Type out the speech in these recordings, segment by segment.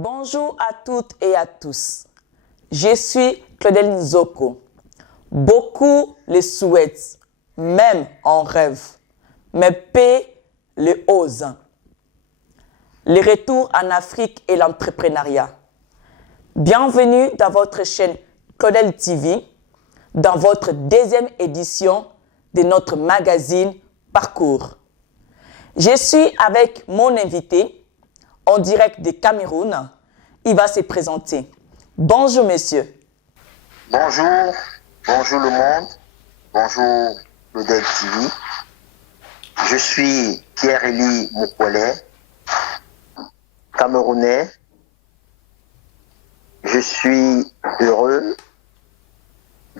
Bonjour à toutes et à tous. Je suis Claudel Nzoko. Beaucoup le souhaitent, même en rêve, mais peu le osent. Le retour en Afrique et l'entrepreneuriat. Bienvenue dans votre chaîne Claudel TV, dans votre deuxième édition de notre magazine Parcours. Je suis avec mon invité en direct de Cameroun. Il va se présenter. Bonjour, monsieur. Bonjour, bonjour le monde, bonjour Claudel TV. Je suis Pierre-Élie Moukouélé, Camerounais. Je suis heureux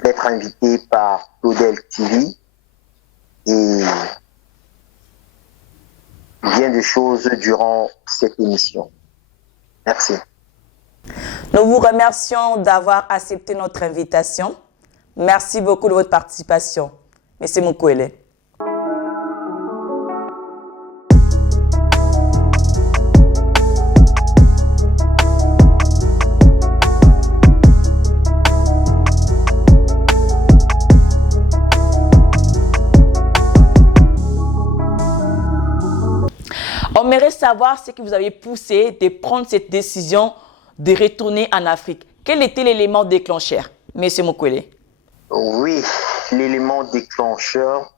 d'être invité par Claudel TV et bien de choses durant cette émission. Merci. Nous vous remercions d'avoir accepté notre invitation. Merci beaucoup de votre participation. Monsieur Moukouélé. On aimerait savoir ce qui vous avait poussé de prendre cette décision de retourner en Afrique. Quel était l'élément déclencheur, monsieur Moukouélé? Oui, l'élément déclencheur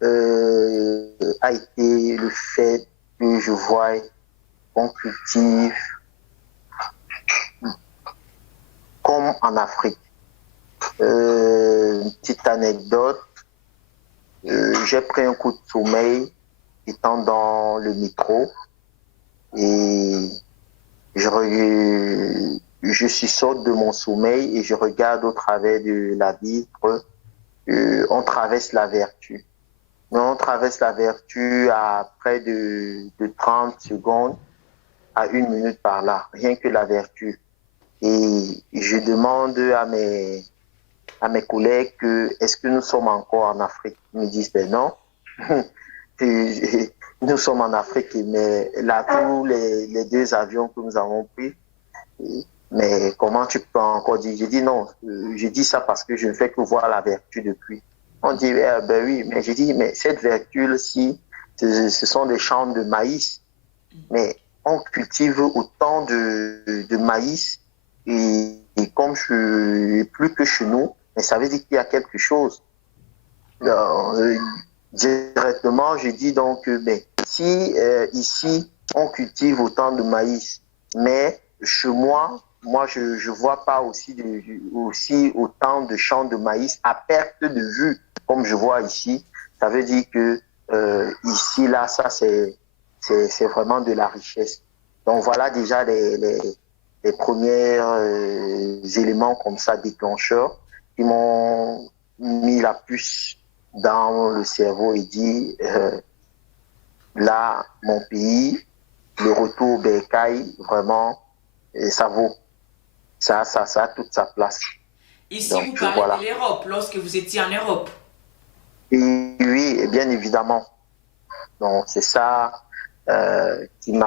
a été le fait que je vois qu'on cultive comme en Afrique. Petite anecdote, j'ai pris un coup de sommeil étant dans le métro et je suis sorti de mon sommeil et je regarde au travers de la vitre. On traverse la Vertu. On traverse la Vertu à près de 30 secondes à 1 minute par là, rien que la Vertu. Et je demande à mes collègues est-ce que nous sommes encore en Afrique? Ils me disent ben non. Nous sommes en Afrique, mais là, tous les 2 avions que nous avons pris, mais comment tu peux encore dire? J'ai dit non, je dis ça parce que je ne fais que voir la vertu depuis. On dit, ben oui, mais j'ai dit, mais cette vertu-ci, ce sont des champs de maïs, mais on cultive autant de maïs, et comme plus que chez nous, mais ça veut dire qu'il y a quelque chose. Directement, je dis donc, mais si ici, on cultive autant de maïs, mais chez moi, je vois pas aussi autant de champs de maïs à perte de vue, comme je vois ici. Ça veut dire que ici, là, ça, c'est vraiment de la richesse. Donc, voilà déjà les premiers éléments comme ça déclencheurs qui m'ont mis la puce dans le cerveau et dit là, mon pays, le retour Bercail, vraiment, ça vaut. Ça a toute sa place. Ici, donc, vous parlez voilà. De l'Europe, lorsque vous étiez en Europe. Et oui, bien évidemment. Donc, c'est ça qui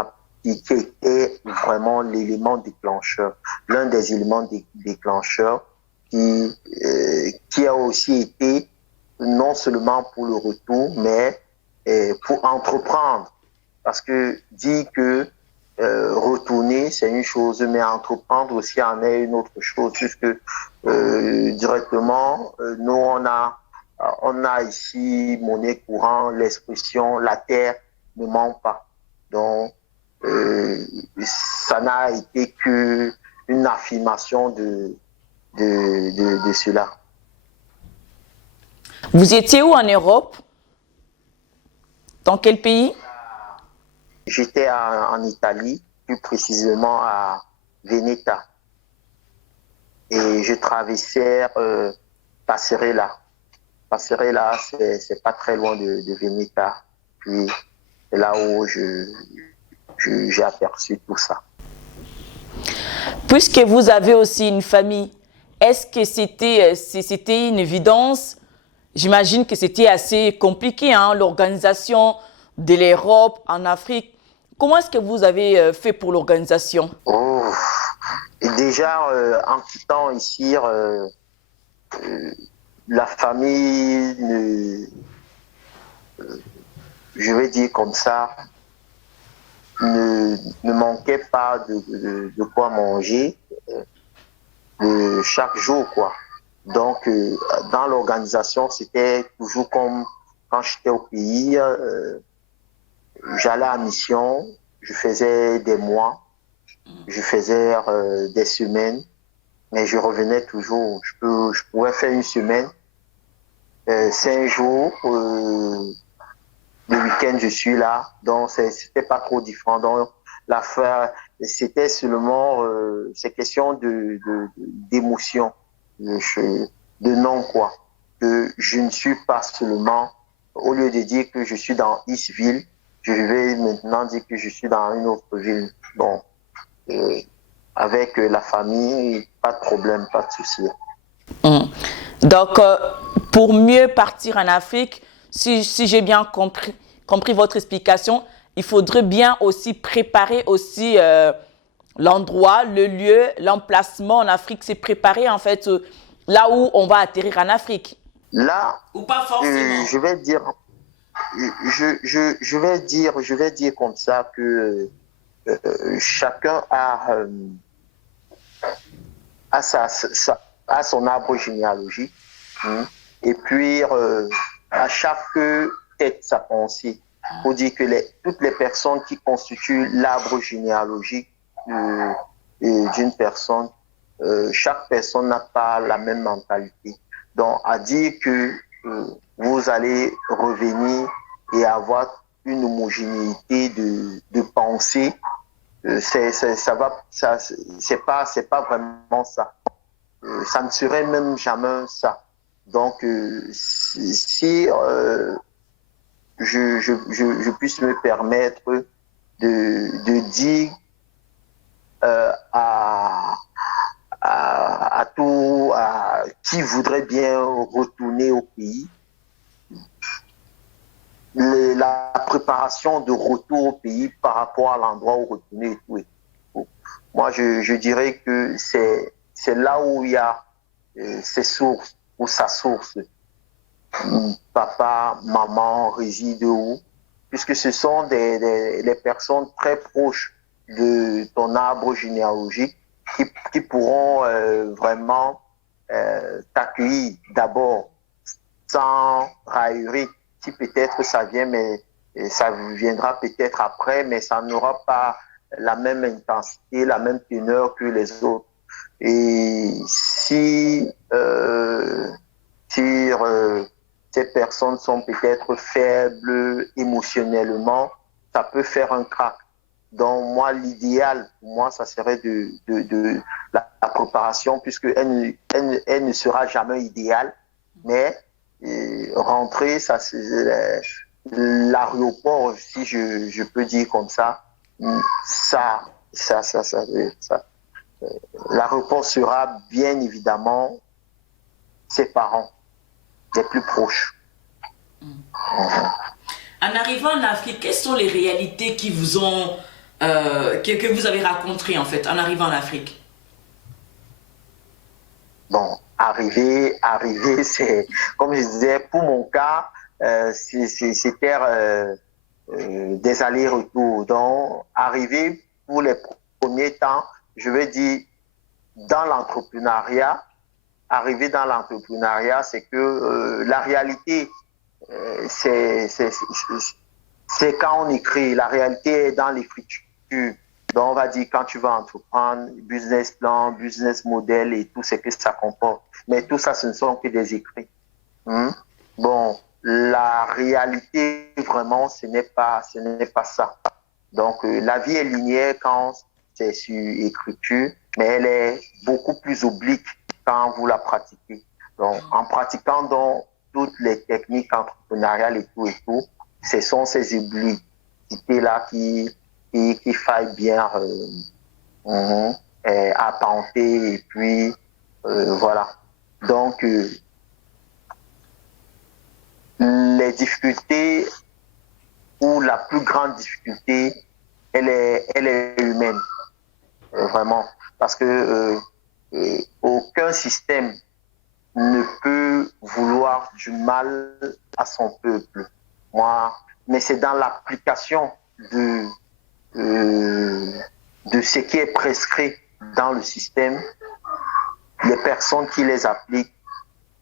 était vraiment l'élément déclencheur. L'un des éléments déclencheurs qui a aussi été non seulement pour le retour, mais pour entreprendre. Parce que dire que retourner, c'est une chose, mais entreprendre aussi en est une autre chose, puisque directement, nous, on a ici monnaie courante, l'expression « la terre ne ment pas ». Donc, ça n'a été qu'une affirmation de cela. Vous étiez où en Europe? Dans quel pays? J'étais en Italie, plus précisément à Veneta. Et je traversais Passerella. Passerella, c'est pas très loin de Veneta. Puis c'est là où j'ai aperçu tout ça. Puisque vous avez aussi une famille, est-ce que c'était une évidence? J'imagine que c'était assez compliqué, hein, l'organisation de l'Europe en Afrique. Comment est-ce que vous avez fait pour l'organisation? Oh. Et déjà, en quittant ici, la famille, je vais dire comme ça, ne manquait pas de quoi manger chaque jour, quoi. Donc, dans l'organisation, c'était toujours comme quand j'étais au pays, j'allais à mission, je faisais des mois, je faisais des semaines, mais je revenais toujours. Je pouvais faire une semaine, 5 jours, le week-end je suis là, donc c'était pas trop différent. Donc l'affaire, c'était seulement ces questions d'émotion, de non quoi. Que je ne suis pas seulement, au lieu de dire que je suis dans Eastville, je vais maintenant dire que je suis dans une autre ville. Bon, avec la famille, pas de problème, pas de souci. Donc, pour mieux partir en Afrique, si j'ai bien compris votre explication, il faudrait bien aussi préparer aussi l'endroit, le lieu, l'emplacement en Afrique. C'est préparer en fait là où on va atterrir en Afrique. Là, Ou pas forcément. je vais dire, je vais dire comme ça que chacun a a son arbre généalogique, hein, et puis à chaque tête sa pensée. Il faut dire que toutes les personnes qui constituent l'arbre généalogique d'une personne, chaque personne n'a pas la même mentalité. Donc, à dire que vous allez revenir et avoir une homogénéité de pensée, c'est pas vraiment ça. Ça ne serait même jamais ça. Donc, si je puisse me permettre de dire à qui voudrait bien retourner au pays, la préparation de retour au pays par rapport à l'endroit où retourner et tout. Moi, je dirais que c'est là où il y a ses sources, ou sa source. Papa, maman résident où? Puisque ce sont les personnes très proches de ton arbre généalogique qui pourront vraiment t'accueillir d'abord sans raillerie. Si peut-être ça vient, mais ça viendra peut-être après, mais ça n'aura pas la même intensité, la même teneur que les autres. Et si ces personnes sont peut-être faibles émotionnellement, ça peut faire un crack. Donc moi, l'idéal, pour moi, ça serait de la préparation, puisque elle ne sera jamais idéale, mais rentrer, ça c'est l'aéroport, si je peux dire comme ça, l'aéroport sera bien évidemment ses parents, les plus proches. En arrivant en Afrique, quelles sont les réalités qui vous ont, que vous avez rencontrées en fait en arrivant en Afrique? Bon, arriver, c'est, comme je disais, pour mon cas, c'était des allers-retours. Donc, arriver pour les premiers temps, je vais dire, dans l'entrepreneuriat, arriver dans l'entrepreneuriat, c'est que la réalité, c'est quand on écrit. La réalité est dans l'écriture. Donc, on va dire quand tu vas entreprendre, business plan, business model et tout ce que ça comporte. Mais tout ça, ce ne sont que des écrits. Bon, la réalité, vraiment, ce n'est pas ça. Donc, la vie est linéaire quand c'est sur écriture, mais elle est beaucoup plus oblique quand vous la pratiquez. Donc, en pratiquant donc toutes les techniques entrepreneuriales et tout, ce sont ces obliquités-là qui faille bien attenter et puis voilà. Donc, les difficultés ou la plus grande difficulté elle est humaine, vraiment. Parce que aucun système ne peut vouloir du mal à son peuple. Moi, mais c'est dans l'application de ce qui est prescrit dans le système, les personnes qui les appliquent,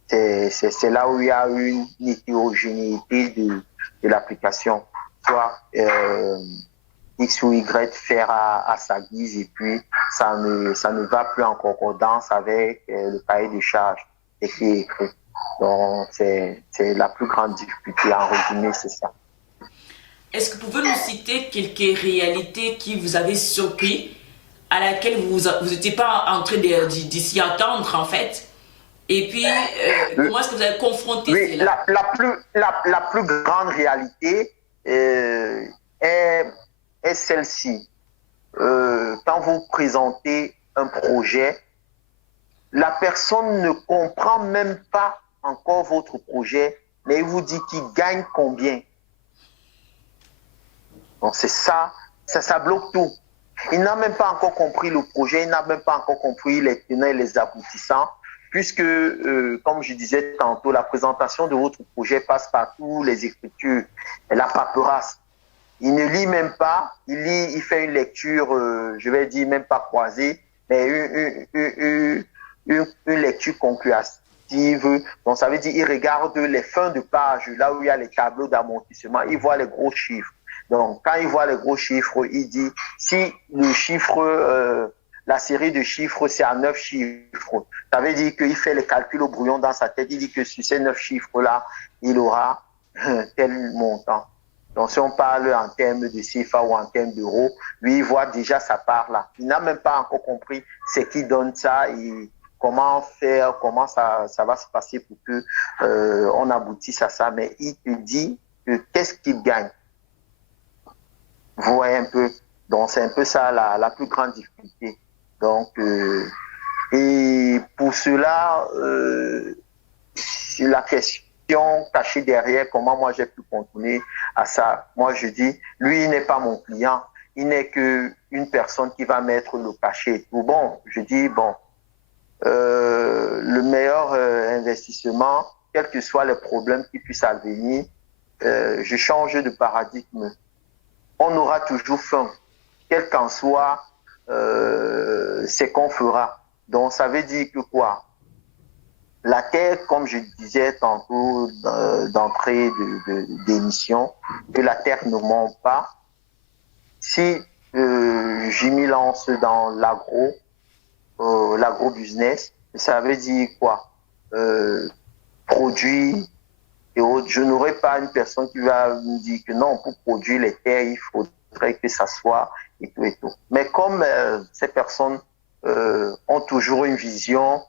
c'est là où il y a une hétérogénéité de l'application. Soit X ou Y faire à sa guise et puis ça ne va plus en concordance avec le cahier de charges qui est écrit. Donc, c'est la plus grande difficulté. En résumé, c'est ça. Est-ce que vous pouvez nous citer quelques réalités qui vous avaient surpris, à laquelle vous n'étiez pas en train d'y attendre, en fait? Et puis, comment est-ce que vous avez confronté oui, cela? la plus grande réalité est celle-ci. Quand vous présentez un projet, la personne ne comprend même pas encore votre projet, mais il vous dit qu'il gagne combien. Donc c'est ça, ça bloque tout. Il n'a même pas encore compris le projet, il n'a même pas encore compris les tenants et les aboutissants, puisque, comme je disais tantôt, la présentation de votre projet passe par tous les écritures, la paperasse. Il ne lit même pas, il fait une lecture, je vais dire même pas croisée, mais une lecture conclusive. Donc ça veut dire il regarde les fins de page, là où il y a les tableaux d'amortissement, il voit les gros chiffres. Donc quand il voit les gros chiffres, il dit si le chiffre, la série de chiffres, c'est à 9 chiffres, ça veut dire qu'il fait les calculs au brouillon dans sa tête, il dit que sur ces 9 chiffres-là, il aura tel montant. Donc, si on parle en termes de CFA ou en termes d'euros, lui, il voit déjà sa part là. Il n'a même pas encore compris ce qui donne ça et comment faire, comment ça va se passer pour que on aboutisse à ça. Mais il te dit que qu'est-ce qu'il gagne. Vous voyez un peu. Donc, c'est un peu ça la plus grande difficulté. Donc, et pour cela, la question cachée derrière, comment moi j'ai pu continuer à ça. Moi je dis, lui il n'est pas mon client, il n'est qu'une personne qui va mettre le cachet. Ou bon, je dis bon, le meilleur investissement, quels que soient les problèmes qui puissent advenir, je change de paradigme. On aura toujours faim, quel qu'en soit ce qu'on fera. Donc ça veut dire que quoi? La terre, comme je disais tantôt d'entrée d'émission, que la terre ne ment pas. Si je m'y lance dans l'agro-business, ça veut dire quoi? Produits et autres. Je n'aurai pas une personne qui va me dire que non, pour produire les terres, il faudrait que ça soit et tout et tout. Mais comme ces personnes ont toujours une vision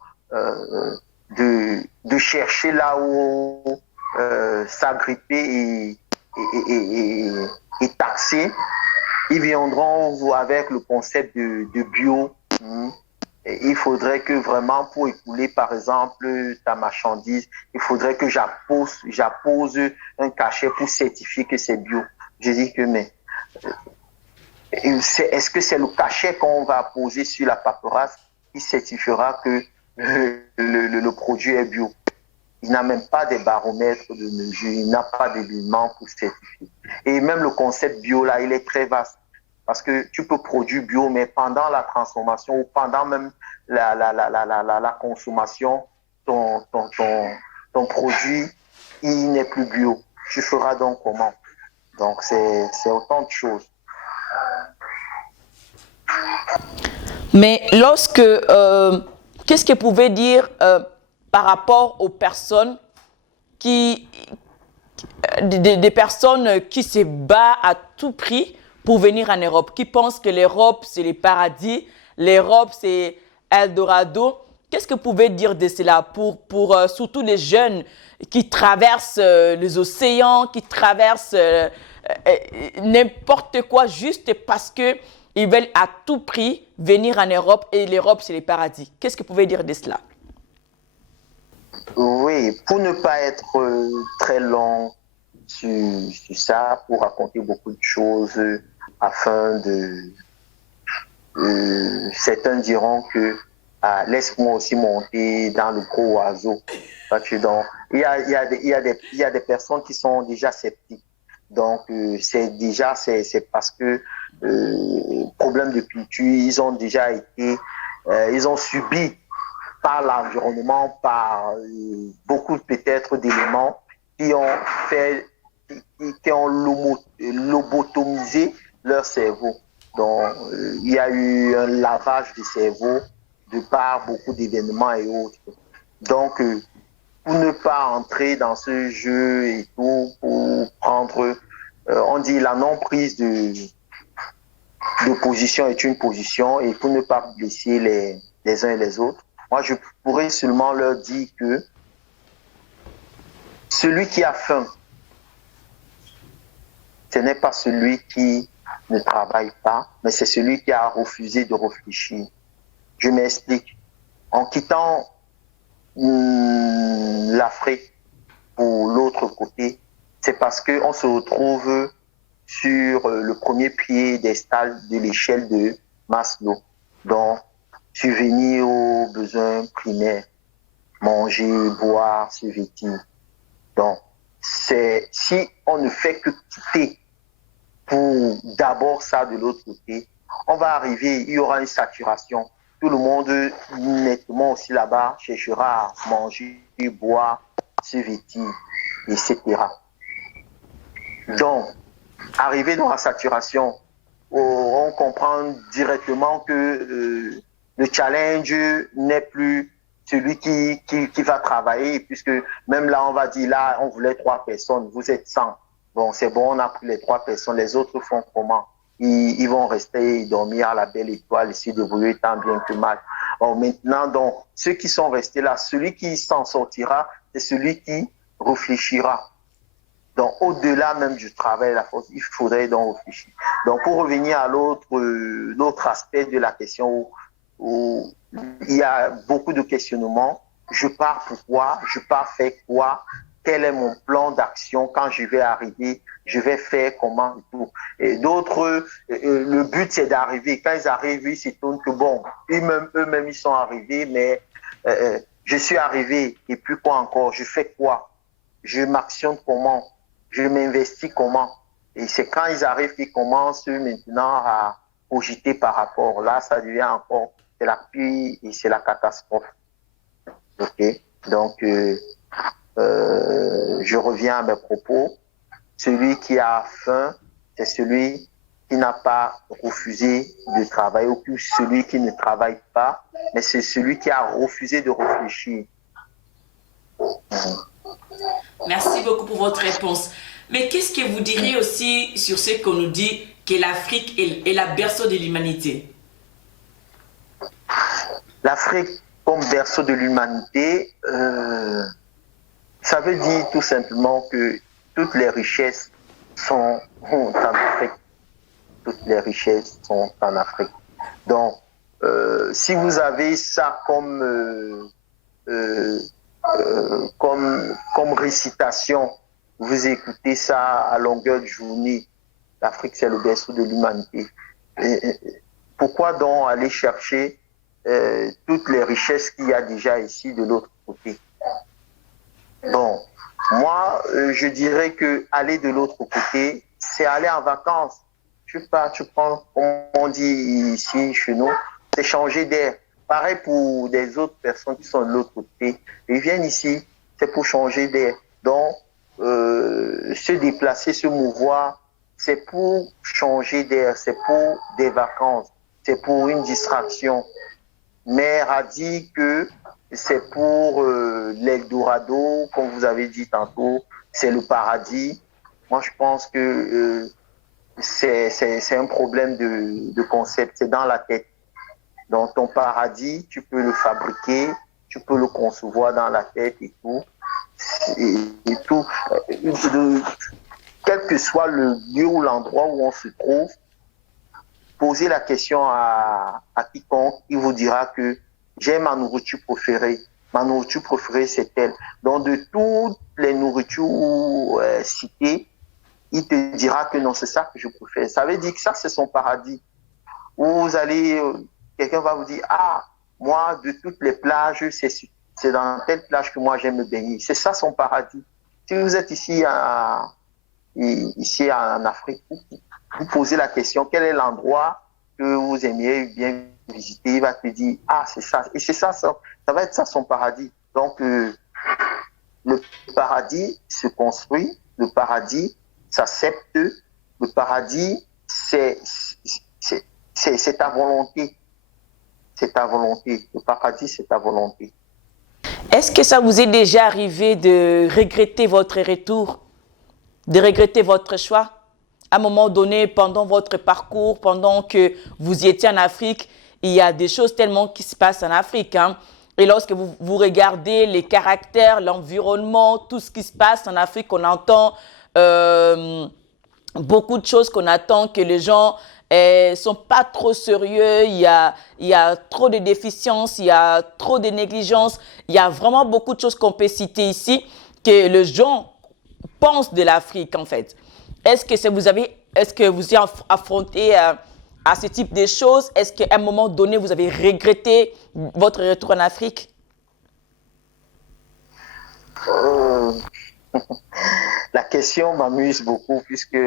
de chercher là où s'agripper et taxer, ils viendront avec le concept de bio. Il faudrait que vraiment pour écouler par exemple ta marchandise, il faudrait que j'appose un cachet pour certifier que c'est bio. Je dis que mais est-ce que c'est le cachet qu'on va poser sur la paperasse qui certifiera que le produit est bio? Il n'a même pas de baromètre de mesure, il n'a pas d'éléments pour certifier. Et même le concept bio, là, il est très vaste. Parce que tu peux produire bio, mais pendant la transformation ou pendant même la consommation, ton produit, il n'est plus bio. Tu feras donc comment? Donc, c'est autant de choses. Mais lorsque, qu'est-ce que vous pouvez dire par rapport aux personnes des personnes qui se battent à tout prix pour venir en Europe, qui pensent que l'Europe c'est le paradis, l'Europe c'est Eldorado. Qu'est-ce que vous pouvez dire de cela pour surtout les jeunes qui traversent les océans, qui traversent n'importe quoi juste parce que ils veulent à tout prix venir en Europe et l'Europe c'est le paradis. Qu'est-ce que vous pouvez dire de cela? Oui, pour ne pas être très long sur ça, pour raconter beaucoup de choses, afin de... certains diront que laisse-moi aussi monter dans le gros oiseau. Donc, il y a des personnes qui sont déjà sceptiques. Donc, c'est parce que problème de culture, ils ont déjà été, ils ont subi par l'environnement, par beaucoup peut-être d'éléments qui ont fait, qui ont lobotomisé leur cerveau. Donc, il y a eu un lavage du cerveau de par beaucoup d'événements et autres. Donc, pour ne pas entrer dans ce jeu et tout, pour prendre, on dit la non-prise de position est une position, et pour ne pas blesser les uns et les autres, moi je pourrais seulement leur dire que celui qui a faim, ce n'est pas celui qui ne travaille pas, mais c'est celui qui a refusé de réfléchir. Je m'explique. En quittant l'Afrique pour l'autre côté, c'est parce qu'on se retrouve sur le premier pied de l'échelle de Maslow. Donc, subvenir aux besoins primaires, manger, boire, se vêtir. Donc, si on ne fait que quitter pour d'abord ça de l'autre côté, on va arriver, il y aura une saturation. Tout le monde, nettement aussi là-bas, cherchera à manger, boire, se vêtir, etc. Donc, arrivé dans la saturation, on comprend directement que le challenge n'est plus celui qui va travailler, puisque même là, on va dire, là, on voulait 3 personnes, vous êtes 100. Bon, c'est bon, on a pris les 3 personnes, les autres font comment? Ils vont rester dormir à la belle étoile, essayer de brûler tant bien que mal. Bon, maintenant, donc, ceux qui sont restés là, celui qui s'en sortira, c'est celui qui réfléchira. Donc, au-delà même du travail, la force, il faudrait donc réfléchir. Donc, pour revenir à l'autre aspect de la question où il y a beaucoup de questionnements, je pars pourquoi, je pars faire quoi, quel est mon plan d'action quand je vais arriver, je vais faire comment et tout. Et d'autres, le but c'est d'arriver. Quand ils arrivent, ils s'étonnent que bon, eux-mêmes ils sont arrivés, mais je suis arrivé et puis quoi encore, je fais quoi, je m'actionne comment, je m'investis comment. Et c'est quand ils arrivent qu'ils commencent maintenant à cogiter par rapport. Là, ça devient encore, c'est la pluie et c'est la catastrophe. Ok, donc je reviens à mes propos. Celui qui a faim, c'est celui qui n'a pas refusé de travailler, ou plus celui qui ne travaille pas, mais c'est celui qui a refusé de réfléchir. Merci beaucoup pour votre réponse. Mais qu'est-ce que vous diriez aussi sur ce qu'on nous dit que l'Afrique est la berceau de l'humanité? L'Afrique comme berceau de l'humanité, ça veut dire tout simplement que toutes les richesses sont en Afrique. Toutes les richesses sont en Afrique. Donc, si vous avez ça comme récitation, vous écoutez ça à longueur de journée, l'Afrique c'est le berceau de l'humanité. Pourquoi donc aller chercher toutes les richesses qu'il y a déjà ici de l'autre côté? Bon, moi, je dirais que aller de l'autre côté, c'est aller en vacances. Tu prends, comme on dit ici chez nous, c'est changer d'air. Pareil pour des autres personnes qui sont de l'autre côté. Ils viennent ici, c'est pour changer d'air. Donc, se déplacer, se mouvoir, c'est pour changer d'air, c'est pour des vacances, c'est pour une distraction. Mère a dit que c'est pour l'Eldorado, comme vous avez dit tantôt, c'est le paradis. Moi, je pense que c'est un problème de concept, c'est dans la tête. Donc, ton paradis, tu peux le fabriquer, tu peux le concevoir dans la tête et tout. Et tout. Quel que soit le lieu ou l'endroit où on se trouve, posez la question à quiconque, il vous dira que j'ai ma nourriture préférée. Ma nourriture préférée, c'est telle. Donc, de toutes les nourritures citées, il te dira que non, c'est ça que je préfère. Ça veut dire que ça, c'est son paradis. Où vous allez, quelqu'un va vous dire, ah, moi, de toutes les plages, c'est dans telle plage que moi j'aime me baigner. C'est ça son paradis. Si vous êtes ici en Afrique, vous posez la question, quel est l'endroit que vous aimiez bien visiter? Il va te dire, ah, c'est ça. Et c'est ça, ça va être ça son paradis. Donc, le paradis se construit, le paradis s'accepte, le paradis, c'est ta volonté. C'est ta volonté. Le paradis, c'est ta volonté. Est-ce que ça vous est déjà arrivé de regretter votre retour, de regretter votre choix? À un moment donné, pendant votre parcours, pendant que vous y étiez en Afrique, il y a des choses tellement qui se passent en Afrique. Hein? Et lorsque vous regardez les caractères, l'environnement, tout ce qui se passe en Afrique, on entend beaucoup de choses qu'on attend que les gens sont pas trop sérieux, il y a trop de déficiences, il y a trop de négligence, il y a vraiment beaucoup de choses qu'on peut citer ici que les gens pensent de l'Afrique en fait. Est-ce que vous avez affronté à ce type de choses? Est-ce qu'à un moment donné, vous avez regretté votre retour en Afrique? La question m'amuse beaucoup puisque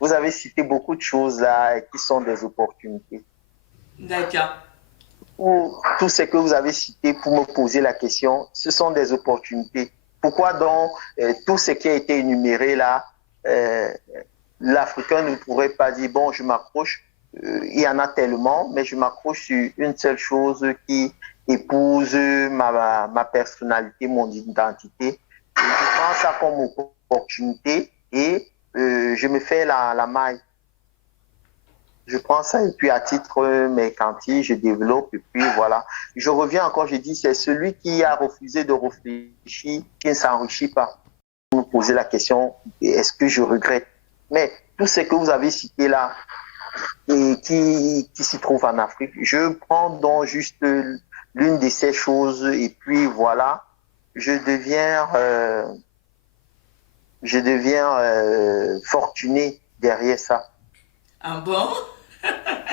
vous avez cité beaucoup de choses là qui sont des opportunités. D'accord. Tout ce que vous avez cité pour me poser la question, ce sont des opportunités. Pourquoi donc tout ce qui a été énuméré là, l'Africain ne pourrait pas dire, bon, je m'accroche, il y en a tellement, mais je m'accroche sur une seule chose qui épouse ma personnalité, mon identité. Je prends ça comme opportunité et je me fais la maille. Je prends ça et puis à titre mercantile, je développe et puis voilà. Je reviens encore, je dis, c'est celui qui a refusé de réfléchir qui ne s'enrichit pas. Vous me posez la question, est-ce que je regrette? Mais tout ce que vous avez cité là et qui s'y trouve en Afrique, je prends donc juste l'une de ces choses et puis voilà, je deviens fortuné derrière ça. Ah bon?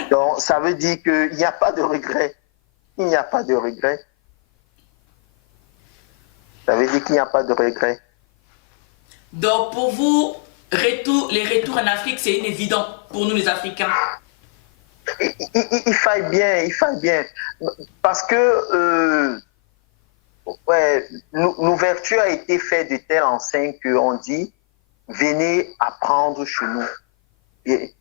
Donc, ça veut dire qu'il n'y a pas de regret. Il n'y a pas de regret. Ça veut dire qu'il n'y a pas de regret. Donc, pour vous, les retours en Afrique, c'est inévident pour nous les Africains. Il faille bien. Parce que ouais, l'ouverture a été faite de telle enseigne qu'on dit, venez apprendre chez nous. Et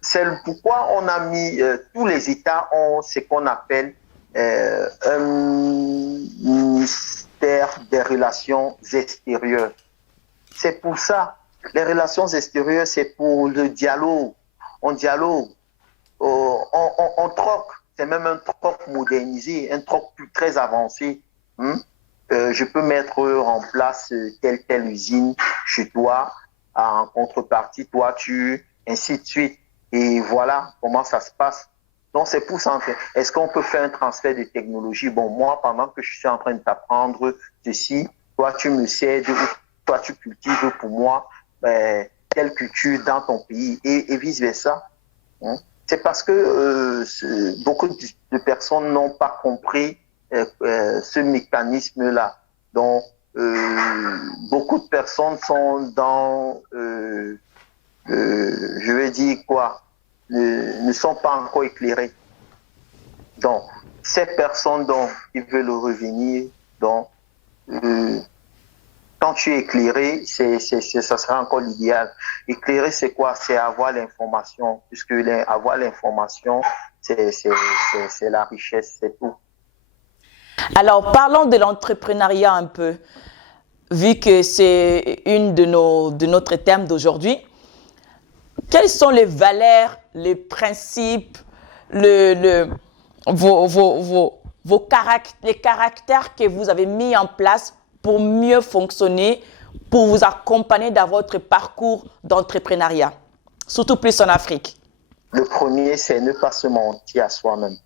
c'est pourquoi on a mis, tous les États ont ce qu'on appelle un ministère des relations extérieures. C'est pour ça, les relations extérieures, c'est pour le dialogue. On dialogue, on troque, c'est même un troc modernisé, un troc très avancé. Je peux mettre en place telle usine chez toi, en contrepartie, toi, ainsi de suite. Et voilà comment ça se passe. Donc, c'est pour ça. Est-ce qu'on peut faire un transfert de technologie? Bon, moi, pendant que je suis en train de t'apprendre ceci, toi, tu me cèdes ou toi, tu cultives pour moi telle culture dans ton pays et vice-versa. C'est parce que beaucoup de personnes n'ont pas compris ce mécanisme-là. Donc, beaucoup de personnes sont dans... je vais dire quoi, ne sont pas encore éclairées. Donc, ces personnes qui veulent revenir, donc, quand tu es éclairé, ça sera encore l'idéal. Éclairé, c'est quoi? C'est avoir l'information, puisque avoir l'information, c'est la richesse, c'est tout. Alors, parlons de l'entrepreneuriat un peu, vu que c'est une de notre thème d'aujourd'hui. Quelles sont les valeurs, les principes, les caractères que vous avez mis en place pour mieux fonctionner, pour vous accompagner dans votre parcours d'entrepreneuriat, surtout plus en Afrique? Le premier, c'est ne pas se mentir à soi-même.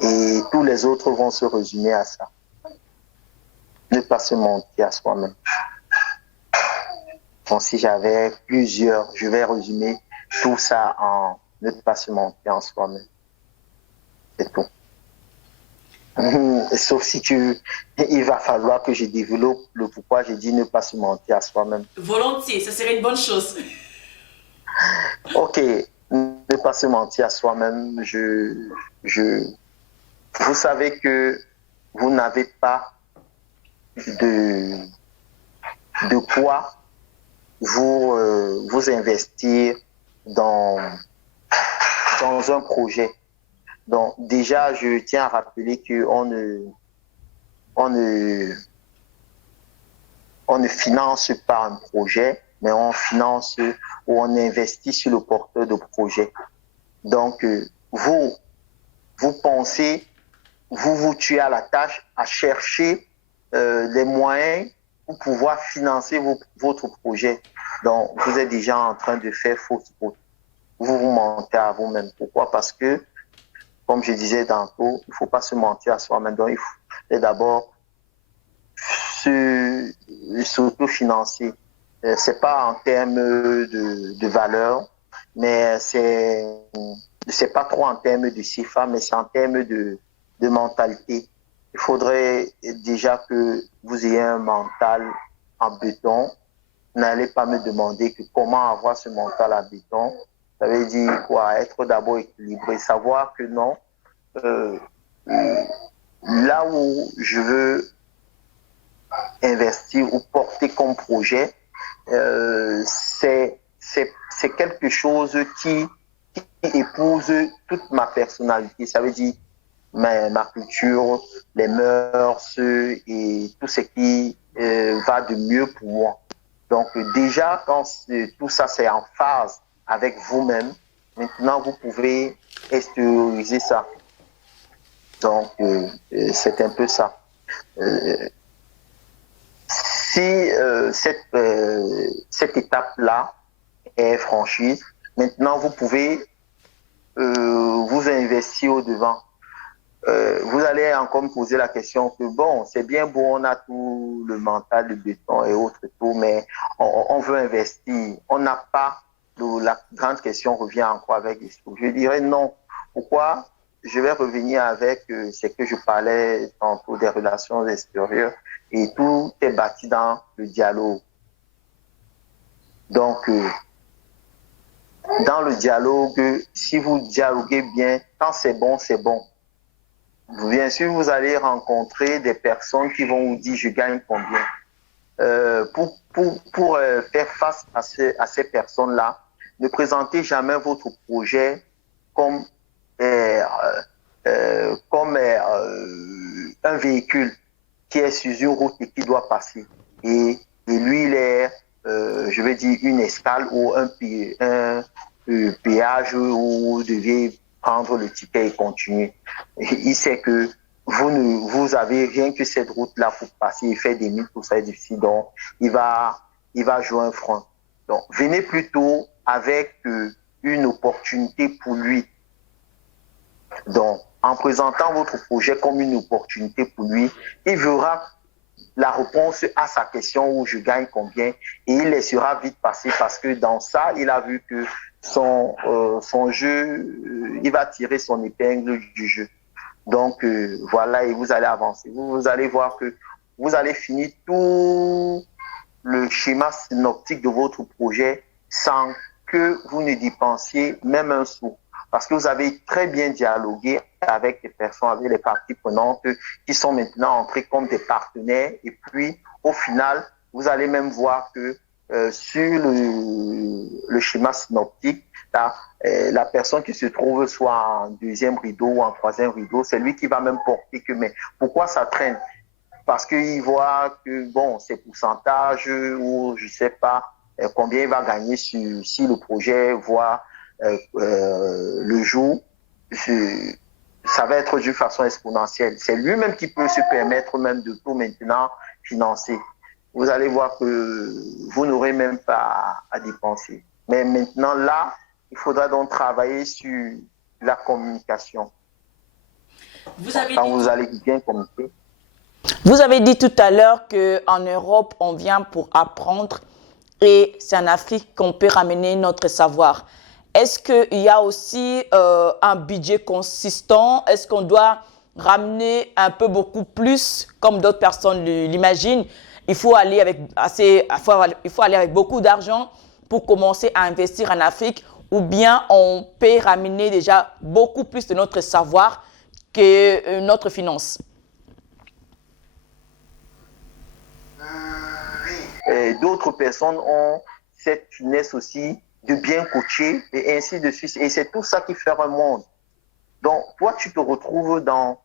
Et tous les autres vont se résumer à ça. Ne pas se mentir à soi-même. Bon, si j'avais plusieurs, je vais résumer tout ça en ne pas se mentir en soi-même. C'est tout. Sauf si il va falloir que je développe le pourquoi j'ai dit ne pas se mentir à soi-même. Volontiers, ça serait une bonne chose. Ok, ne pas se mentir à soi-même, vous savez que vous n'avez pas de, de quoi vous investir dans, dans un projet. Donc, déjà, je tiens à rappeler qu'on on ne finance pas un projet, mais on finance ou on investit sur le porteur de projet. Donc, vous pensez, vous tuez à la tâche à chercher les moyens pour pouvoir financer votre projet. Donc, vous êtes déjà en train de faire fausse route. Vous vous mentez à vous-même. Pourquoi? Parce que, comme je disais tantôt, il ne faut pas se mentir à soi-même. Donc, il faut d'abord s'auto-financer. C'est pas en termes de valeur, mais c'est pas trop en termes de chiffres, mais c'est en termes de mentalité. Il faudrait déjà que vous ayez un mental en béton. N'allez pas me demander que comment avoir ce mental en béton. Ça veut dire quoi? Être d'abord équilibré, savoir que non, là où je veux investir ou porter comme projet, c'est quelque chose qui épouse toute ma personnalité. Ça veut dire ma culture, les mœurs et tout ce qui va de mieux pour moi. Donc déjà, quand tout ça c'est en phase avec vous-même, maintenant vous pouvez extérioriser ça. Donc c'est un peu ça. Si cette étape-là est franchie, maintenant vous pouvez vous investir au-devant. Vous allez encore me poser la question que bon, c'est bien beau, on a tout le mental de béton et autres tout, mais on veut investir. On n'a pas, la grande question revient encore avec les sous. Je dirais non. Pourquoi? Je vais revenir avec ce que je parlais tantôt des relations extérieures et tout est bâti dans le dialogue. Donc, dans le dialogue, si vous dialoguez bien, quand c'est bon, c'est bon. Bien sûr, vous allez rencontrer des personnes qui vont vous dire je gagne combien. Pour faire face à ces personnes-là, ne présentez jamais votre projet comme un véhicule qui est sur une route et qui doit passer. Et lui, il est, je vais dire, une escale ou un péage où vous devez prendre le ticket et continuer. Il sait que vous avez rien que cette route-là pour passer et faire des milles, tout ça est difficile. Donc, il va jouer un frein. Donc, venez plutôt avec une opportunité pour lui. Donc, en présentant votre projet comme une opportunité pour lui, il verra la réponse à sa question où je gagne combien et il laissera vite passer parce que dans ça, il a vu que son jeu, il va tirer son épingle du jeu. Donc, voilà, et vous allez avancer. Vous allez voir que vous allez finir tout le schéma synoptique de votre projet sans que vous ne dépensiez même un sou. Parce que vous avez très bien dialogué avec les personnes, avec les parties prenantes qui sont maintenant entrées comme des partenaires. Et puis, au final, vous allez même voir que sur le schéma synoptique, la personne qui se trouve soit en deuxième rideau ou en troisième rideau, c'est lui qui va même porter que, mais pourquoi ça traîne? Parce qu'il voit que, bon, ces pourcentages ou je ne sais pas combien il va gagner si le projet voit le jour, ça va être d'une façon exponentielle. C'est lui-même qui peut se permettre même de tout maintenant financer. Vous allez voir que vous n'aurez même pas à dépenser. Mais maintenant, là, il faudra donc travailler sur la communication. Vous allez bien communiquer. Vous avez dit tout à l'heure qu'en Europe, on vient pour apprendre et c'est en Afrique qu'on peut ramener notre savoir. Est-ce qu'il y a aussi un budget consistant? Est-ce qu'on doit ramener un peu beaucoup plus, comme d'autres personnes l'imaginent? Il faut aller avec beaucoup d'argent pour commencer à investir en Afrique, ou bien on peut ramener déjà beaucoup plus de notre savoir que notre finance? D'autres personnes ont cette finesse aussi de bien coacher et ainsi de suite. Et c'est tout ça qui fait un monde. Donc, toi, tu te retrouves dans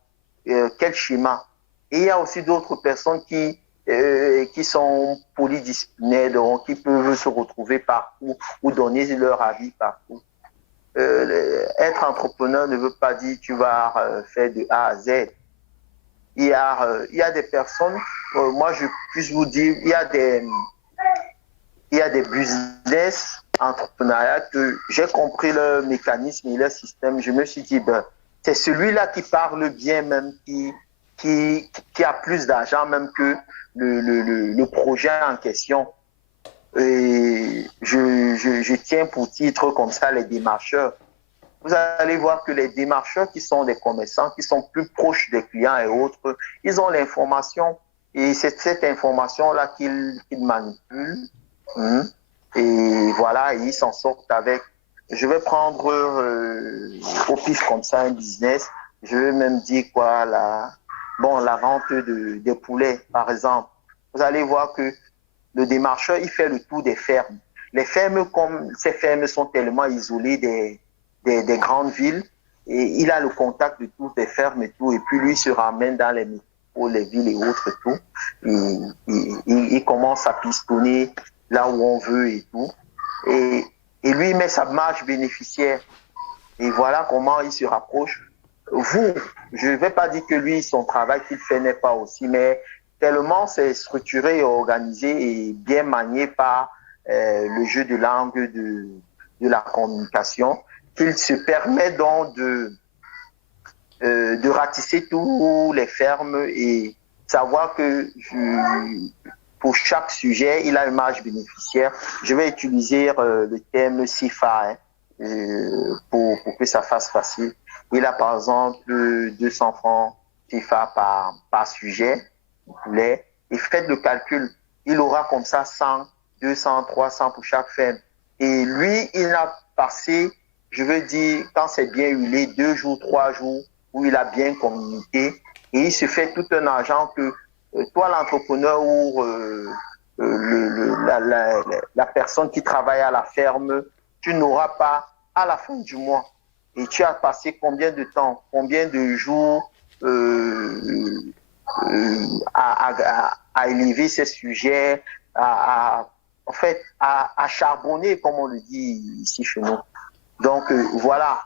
quel schéma? Et il y a aussi d'autres personnes qui sont polydisciplinaires, donc qui peuvent se retrouver partout ou donner leur avis partout. Être entrepreneur ne veut pas dire que tu vas faire de A à Z. Il y a des personnes, moi je puisse vous dire, il y a des business entrepreneuriat que j'ai compris leur mécanisme et leur système. Je me suis dit, ben, c'est celui-là qui parle bien même, qui a plus d'argent même que le projet en question. Et je tiens pour titre comme ça les démarcheurs. Vous allez voir que les démarcheurs qui sont des commerçants, qui sont plus proches des clients et autres, ils ont l'information et c'est cette information-là qu'ils manipulent. Et voilà, ils s'en sortent avec. Je vais prendre au pif comme ça un business. Je vais même dire quoi, la vente des poulets, par exemple. Vous allez voir que le démarcheur, il fait le tour des fermes. Les fermes, comme ces fermes sont tellement isolées des grandes villes, et il a le contact de toutes les fermes et tout, et puis lui se ramène dans les villes et autres et tout. Il commence à pistonner là où on veut et tout. Et lui, il met sa marge bénéficiaire. Et voilà comment il se rapproche. Je ne vais pas dire que lui, son travail qu'il fait n'est pas aussi, mais tellement c'est structuré et organisé et bien manié par le jeu de langue de la communication, qu'il se permet donc de ratisser tous les fermes et savoir que pour chaque sujet, il a une marge bénéficiaire. Je vais utiliser le terme CIFA pour que ça fasse facile. Il a par exemple 200 francs CIFA par sujet, poulet, et faites le calcul. Il aura comme ça 100, 200, 300 pour chaque ferme. Et lui, il a passé, je veux dire, quand c'est bien huilé, 2 jours, 3 jours, où il a bien communiqué, et il se fait tout un argent que toi, l'entrepreneur ou la personne qui travaille à la ferme, tu n'auras pas à la fin du mois. Et tu as passé combien de temps, combien de jours à élever ces sujets, en fait, à charbonner, comme on le dit ici chez nous. Donc, voilà,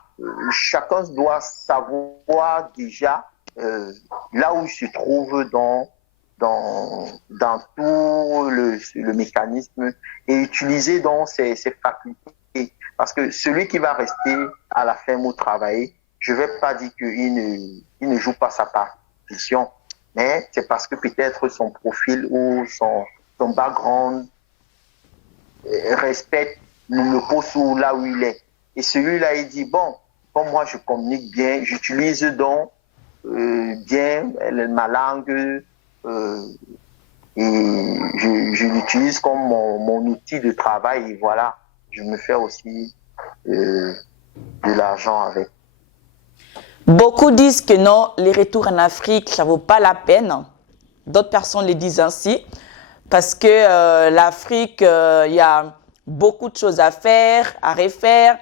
chacun doit savoir déjà là où il se trouve dans tout le mécanisme et utiliser donc ses facultés. Parce que celui qui va rester à la ferme ou travailler, je ne vais pas dire qu'il ne joue pas sa partition, mais c'est parce que peut-être son profil ou son background respecte le poste là où il est. Et celui-là, il dit, bon, comme moi je communique bien, j'utilise donc bien ma langue, et je l'utilise comme mon outil de travail et voilà, je me fais aussi de l'argent avec. Beaucoup disent que non, les retours en Afrique, ça ne vaut pas la peine. D'autres personnes le disent ainsi parce que l'Afrique, il y a beaucoup de choses à faire, à refaire.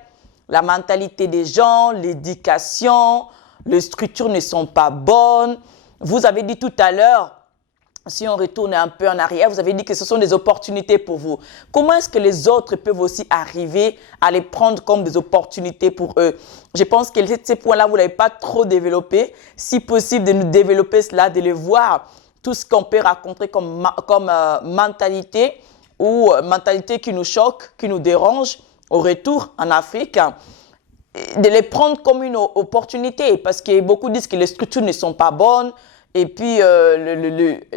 La mentalité des gens, l'éducation, les structures ne sont pas bonnes. Vous avez dit tout à l'heure, si on retourne un peu en arrière, vous avez dit que ce sont des opportunités pour vous. Comment est-ce que les autres peuvent aussi arriver à les prendre comme des opportunités pour eux? Je pense que ces points-là, vous ne l'avez pas trop développé. Si possible, de nous développer cela, de les voir, tout ce qu'on peut rencontrer comme mentalité ou mentalité qui nous choque, qui nous dérange au retour en Afrique, de les prendre comme une opportunité parce que beaucoup disent que les structures ne sont pas bonnes. Et puis,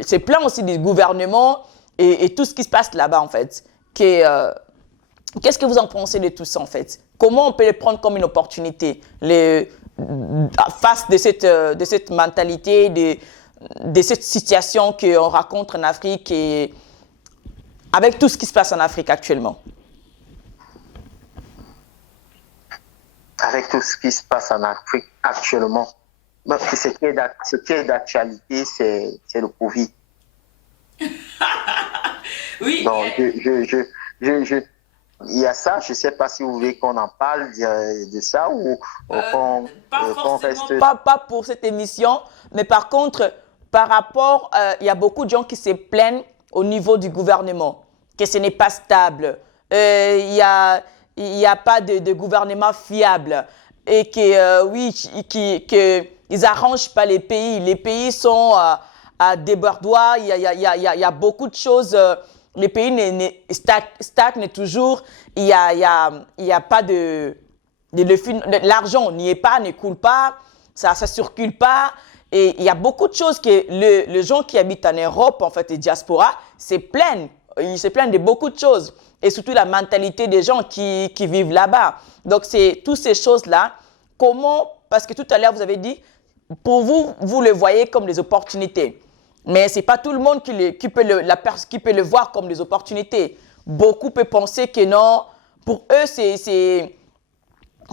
c'est plein aussi du gouvernement et tout ce qui se passe là-bas, en fait. Qu'est-ce que vous en pensez de tout ça, en fait? Comment on peut le prendre comme une opportunité face de cette mentalité, de cette situation qu'on rencontre en Afrique et avec tout ce qui se passe en Afrique actuellement? Avec tout ce qui se passe en Afrique actuellement, ce qui est d'actualité, c'est le Covid. Oui. Donc, il y a ça, je ne sais pas si vous voulez qu'on en parle de ça ou qu'on reste... Pas pour cette émission, mais par contre, par rapport, il y a beaucoup de gens qui se plaignent au niveau du gouvernement, que ce n'est pas stable, il y a pas de gouvernement fiable et que ils arrangent pas les pays. Les pays sont à débordoir, il y a beaucoup de choses... les pays stagnent toujours, il y a pas l'argent n'y est pas, ne coule pas, ça circule pas. Et il y a beaucoup de choses que les gens qui habitent en Europe, en fait, les diaspora, ils se plaignent de beaucoup de choses. Et surtout la mentalité des gens qui vivent là-bas. Donc, c'est toutes ces choses-là. Comment, parce que tout à l'heure, vous avez dit, pour vous, vous le voyez comme des opportunités. Mais ce n'est pas tout le monde qui peut le voir comme des opportunités. Beaucoup peuvent penser que non. Pour eux, ce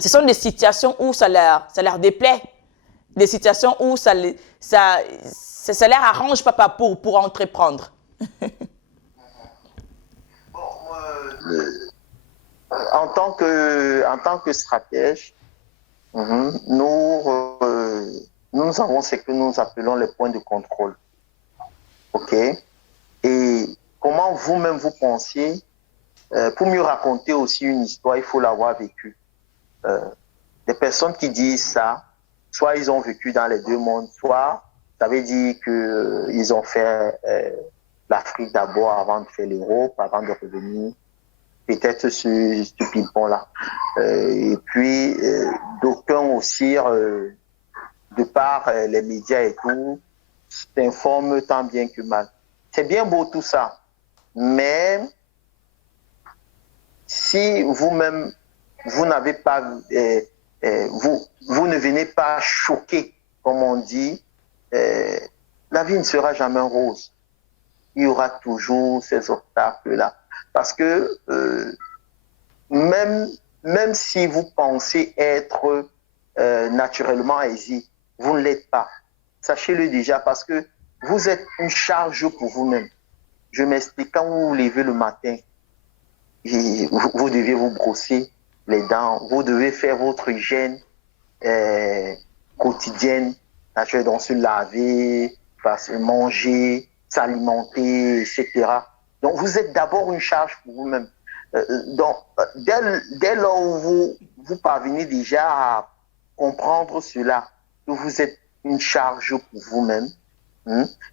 sont des situations où ça leur déplaît. Des situations où ça leur arrange pas pour entreprendre. En tant que stratège, nous avons ce que nous appelons les points de contrôle. OK? Et comment vous-même vous pensiez, pour mieux raconter aussi une histoire, il faut l'avoir vécu. Les personnes qui disent ça, soit ils ont vécu dans les deux mondes, soit ça veut dire qu'ils ont fait l'Afrique d'abord avant de faire l'Europe, avant de revenir peut-être ce ping-pong-là. Et puis, d'aucuns aussi, de par les médias et tout, s'informent tant bien que mal. C'est bien beau tout ça, mais si vous-même, vous n'avez pas, vous ne venez pas choquer, comme on dit, la vie ne sera jamais rose. Il y aura toujours ces obstacles-là. Parce que même si vous pensez être naturellement aisé, vous ne l'êtes pas. Sachez-le déjà parce que vous êtes une charge pour vous-même. Je m'explique, quand vous vous levez le matin, vous devez vous brosser les dents, vous devez faire votre hygiène quotidienne, donc se laver, manger, s'alimenter, etc. Donc vous êtes d'abord une charge pour vous-même. Donc dès lors où vous parvenez déjà à comprendre cela, que vous êtes une charge pour vous-même,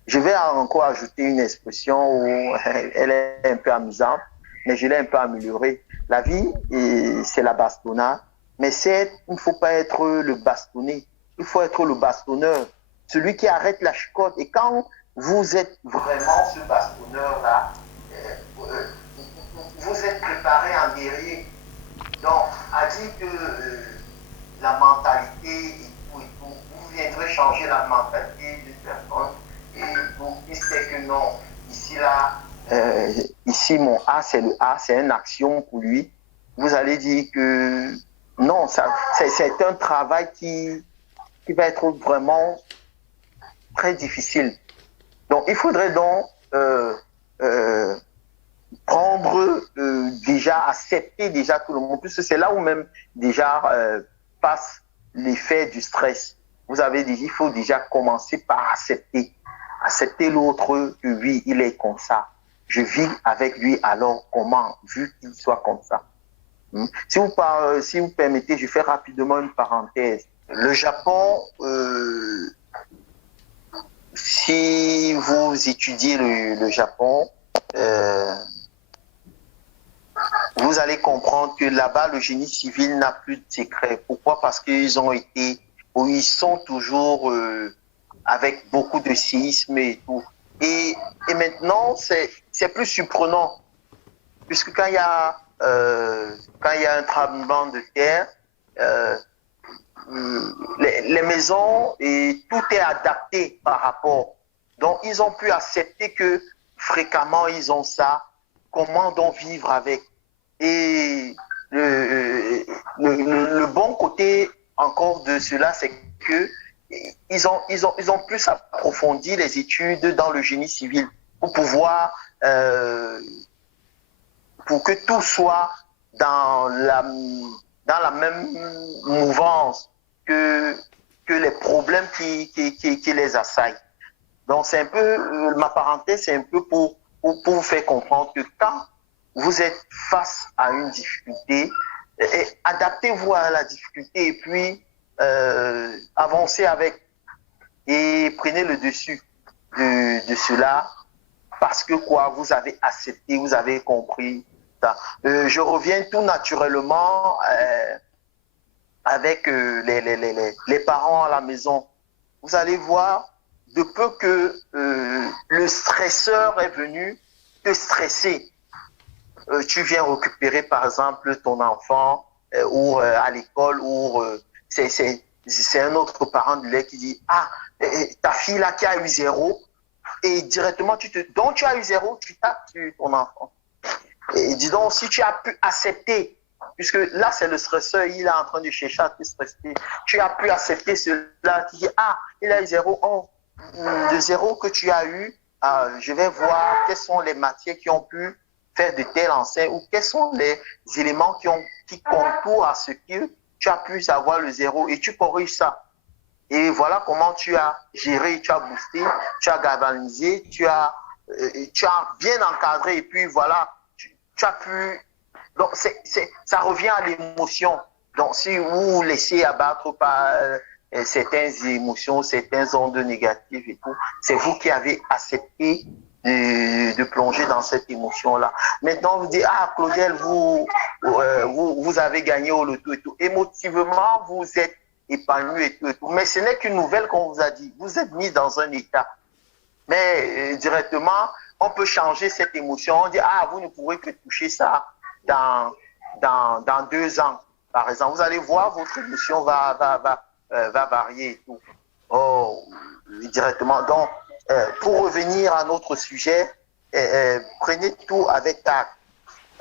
je vais encore ajouter une expression où elle est un peu amusante, mais je l'ai un peu améliorée. La vie, c'est la bastonnade, mais il ne faut pas être le bastonné, il faut être le bastonneur, celui qui arrête la chicotte. Et quand vous êtes vraiment ce bastonneur-là, vous êtes préparé en guerrier. Donc, à dire que la mentalité et tout, vous viendrez changer la mentalité d'une personne et vous dites que non, ici mon A, c'est le A, c'est une action pour lui. Vous allez dire que non, c'est un travail qui va être vraiment très difficile. Donc, il faudrait donc prendre déjà, accepter déjà tout le monde. Puisque c'est là où même déjà passe l'effet du stress. Vous avez dit, il faut déjà commencer par accepter. Accepter l'autre, que oui, il est comme ça. Je vis avec lui, alors comment, vu qu'il soit comme ça. Si vous permettez, je fais rapidement une parenthèse. Le Japon, si vous étudiez le Japon, vous allez comprendre que là-bas, le génie civil n'a plus de secret. Pourquoi? Parce qu'ils ils sont toujours avec beaucoup de séismes et tout. Et maintenant, c'est plus surprenant. puisque quand il y a un tremblement de terre, les maisons et tout est adapté par rapport. Donc, ils ont pu accepter que fréquemment, ils ont ça. Comment donc vivre avec? Et le bon côté encore de cela, c'est que ils ont plus approfondi les études dans le génie civil pour pouvoir, pour que tout soit dans la même mouvance que les problèmes qui les assaillent. Donc, c'est un peu, ma parenthèse, c'est un peu pour vous faire comprendre que quand vous êtes face à une difficulté, adaptez-vous à la difficulté et puis avancez avec et prenez le dessus de cela parce que quoi, vous avez accepté, vous avez compris ça. Je reviens tout naturellement avec les parents à la maison. Vous allez voir, de peu que le stresseur est venu te stresser. Tu viens récupérer par exemple ton enfant ou à l'école ou c'est un autre parent de lait qui dit ah ta fille là qui a eu 0 et directement donc tu as eu 0, tu tapes sur ton enfant. Et dis donc si tu as pu accepter, puisque là c'est le stresseur, il est en train de chercher à te stresser, tu as pu accepter cela, tu dis ah il a eu 0, de 0 que tu as eu, je vais voir quelles sont les matières qui ont pu faire de telles enseignes ou quels sont les éléments qui concourent à ce que tu as pu avoir le 0 et tu corriges ça. Et voilà comment tu as géré, tu as boosté, tu as galvanisé, tu as bien encadré et puis voilà, tu as pu... Donc ça revient à l'émotion. Donc si vous vous laissez abattre par certaines émotions, certaines ondes négatives et tout, c'est vous qui avez accepté de plonger dans cette émotion-là. Maintenant, vous dites, ah, Claudel, vous avez gagné au loto et tout. Émotivement, vous êtes épanoui et tout, et tout. Mais ce n'est qu'une nouvelle qu'on vous a dit. Vous êtes mis dans un état. Mais directement, on peut changer cette émotion. On dit, ah, vous ne pourrez que toucher ça dans 2 ans. Par exemple, vous allez voir, votre émotion va varier et tout. Oh, directement. Donc, pour revenir à notre sujet, prenez tout avec tact.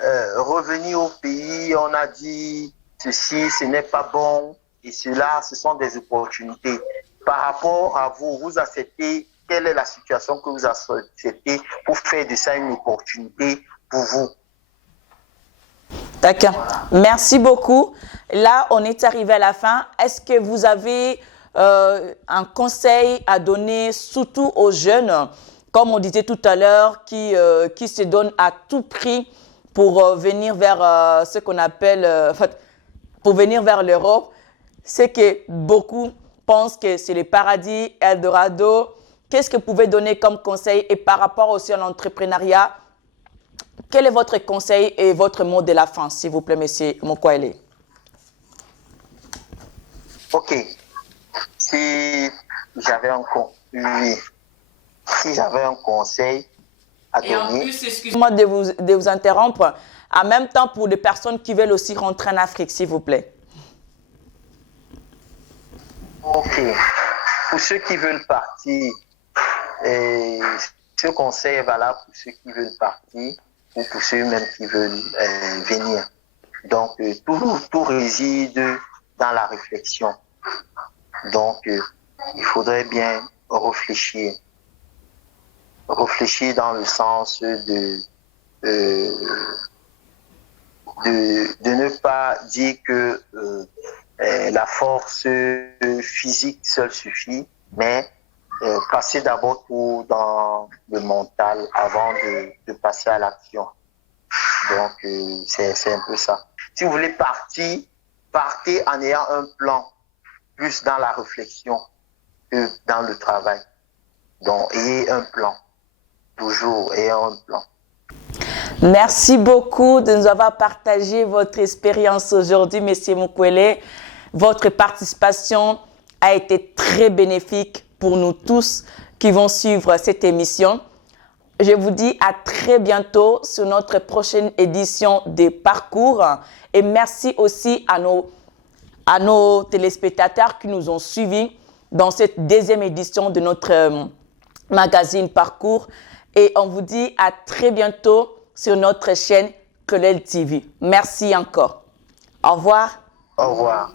Revenir au pays, on a dit ceci, ce n'est pas bon, et cela, ce sont des opportunités. Par rapport à vous, vous acceptez, quelle est la situation que vous acceptez pour faire de ça une opportunité pour vous? D'accord. Merci beaucoup. Là, on est arrivé à la fin. Est-ce que vous avez un conseil à donner, surtout aux jeunes, comme on disait tout à l'heure, qui se donnent à tout prix pour venir vers ce qu'on appelle, pour venir vers l'Europe? C'est que beaucoup pensent que c'est le paradis, Eldorado. Qu'est-ce que vous pouvez donner comme conseil? Et par rapport aussi à l'entrepreneuriat, quel est votre conseil et votre mot de la fin, s'il vous plaît, monsieur Mokwele? Ok. Si j'avais un conseil à donner... Et en plus, excusez-moi de vous interrompre. En même temps, pour les personnes qui veulent aussi rentrer en Afrique, s'il vous plaît. Ok. Pour ceux qui veulent partir, ce conseil est valable pour ceux qui veulent partir ou pour ceux même qui veulent venir. Donc, tout réside dans la réflexion. Donc, il faudrait bien réfléchir. Réfléchir dans le sens de ne pas dire que la force physique seule suffit, mais passer d'abord tout dans le mental avant de passer à l'action. Donc, c'est un peu ça. Si vous voulez partir, partez en ayant un plan, plus dans la réflexion que dans le travail. Donc, ayez un plan. Toujours ayez un plan. Merci beaucoup de nous avoir partagé votre expérience aujourd'hui, monsieur Mokwele. Votre participation a été très bénéfique pour nous tous qui vont suivre cette émission. je vous dis à très bientôt sur notre prochaine édition des Parcours. Et merci aussi à nos téléspectateurs qui nous ont suivis dans cette deuxième édition de notre magazine Parcours. Et on vous dit à très bientôt sur notre chaîne Claudel TV. Merci encore. Au revoir. Au revoir.